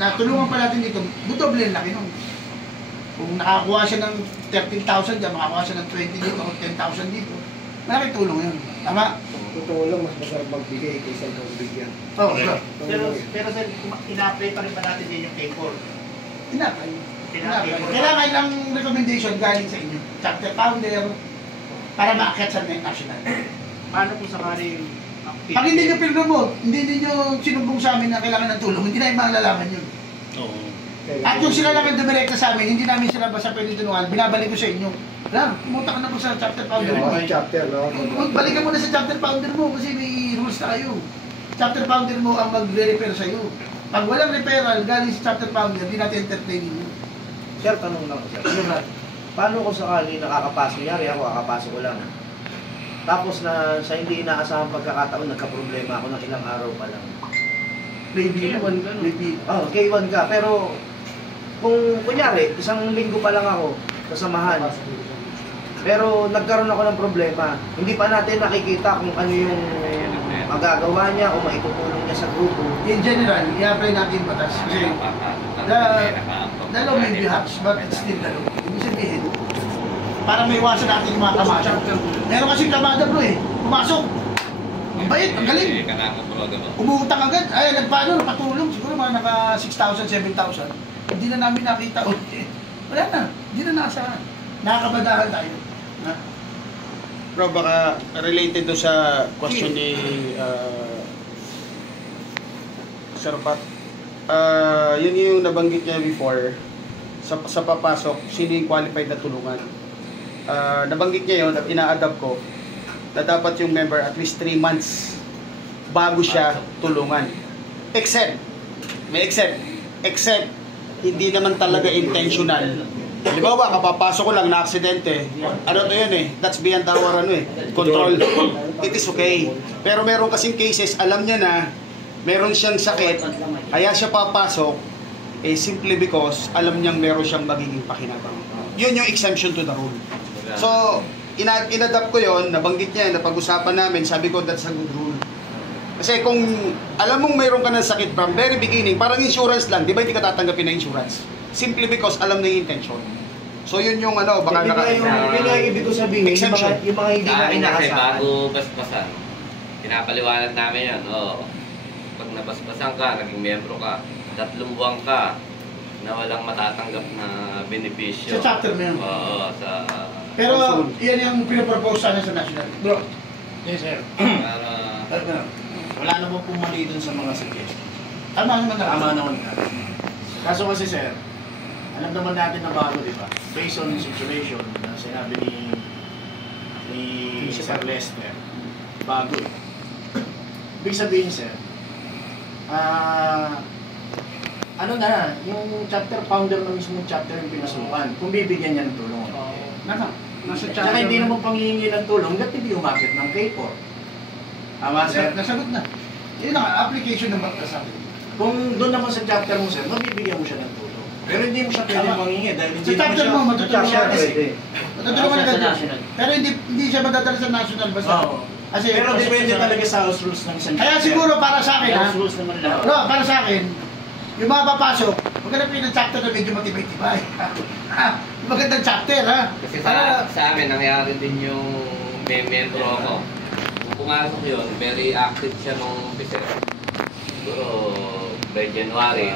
natulungan pa natin dito, doble ang laki nun. Kung nakakuha siya ng 13,000 dyan, makakuha siya ng 20 dito o 10,000 dito, malaking tulong yun. Tama? Totoo lang, mas masarap magbigay kaysa magbigyan. Oo, pero sir, ina-apply pa rin ba natin din yung K4? Tinapay. Kailangan lang recommendation galing sa inyo. Chapter founder, para ma-akit sa national. Paano kung sakali Pag hindi nyo pinromote, hindi nyo sinumbong sa amin na kailangan ng tulong, hindi na yung malalaman yun. Oo. At yung sila lang ang dumirekta sa amin, hindi namin sila basta pwede tulungan, binabalik ko sa inyo. Lang, pumunta ka na po sa chapter founder mo. Chapter, no? Balikan mo na sa chapter founder mo kasi may rules na kayo. Chapter founder mo ang magre-repair sa'yo. Pag walang referral galing sa chapter founder, hindi natin entertainin mo. Sir, tanong lang sir. Paano kung sakali nakakapasok? Yari ako, kakapasok ko lang. Tapos na sa hindi inaasahang pagkakataon, nagka-problema ako ng ilang araw pa lang. Maybe, maybe. Oh, K1 ka. Pero kung kunyari, isang linggo pa lang ako kasamahan. Pero nagkaroon ako ng problema. Hindi pa natin nakikita kung ano yung magagawa niya o maitutulong niya sa grupo. In general, i-apply natin yung batas. Kasi the law may be hatched, but it's still the law. Ibig sabihin, para may iwasan natin yung mga kamada. Meron kasi kamada bro eh. Pumasok. Ang bait, ang galing. Umuutang agad. Ay, nagpaano, napatulong. Siguro mga naka 6,000, 7,000. Hindi na namin nakita ulit. Wala na. Hindi na nakasahan. Nakakabadahan tayo. Ha? Bro, baka related to sa question ni Sir Pat. Yun yung nabanggit niya before. Sa papasok, sino yung qualified na tulungan? Nabanggit niya yun, ina-adapt ko, na dapat yung member at least 3 months bago siya tulungan. May except, hindi naman talaga intentional. Di ba kapapasok ko lang na aksidente, ano to yun eh, that's beyond our control. It is okay. Pero meron kasing cases, alam niya na, meron siyang sakit, kaya siya papasok, simply because alam niyang meron siyang magiging pakinabang. Yun yung exemption to the rule. So, inadapt ko yun, nabanggit niya, napag-usapan namin, sabi ko, that's a good rule. Kasi kung alam mong mayroon ka ng sakit from very beginning, parang insurance lang, di ba hindi ka tatanggapin na insurance? Simply because alam na yung intention. So yun yung ano, baka yun yung ibig ko sabihin, exemption. Yung mga hindi na inaasahan. Bago basbasan, pinapaliwanag namin yan, pag nabasbasan ka, naging membro ka, 3 buwan ka, na walang matatanggap na benepisyo. Sa chapter mo yun. Oo, sa... Pero yan yung pinapropose sana sa national. Bro. Yes sir. Para... Wala naman pong mali dun sa mga suggestion. Tama naman na. Tama naman natin. Kaso kasi sir, alam naman natin na bago, di ba? Based on situation na sinabi ni Sir Lester, bago eh. Ibig sabihin sir, ano na, yung chapter founder na mismo chapter yung pinasukan, kung bibigyan niya ng tulong. Nasa chapter. Tsaka hindi naman panghihingi ng tulong, hanggat hindi umakit ng K4. Tama sir? Nasagot na. Yun na, application ng batas sa akin. Kung doon naman sa chapter mo sir, mabibigyan mo siya ng tulong. Pero hindi mo siya pwede manghingi dahil hindi naman chapter siya... mo, matutulungan siya. Matutulungan sa agad. national. Pero hindi siya madadala sa national basta. Oo. Kasi, Pero depende talaga sa house rules ng isang kaya siguro para sa akin, house rules naman lang. Bro, para sa akin, yung mga papasok, magandang ng chapter na medyo matibay-tibay. Magandang chapter, ha? Kasi sa amin, nangyari din yung may membro ako. Kung pumasok yun, very active siya nung umpisa. Siguro by January,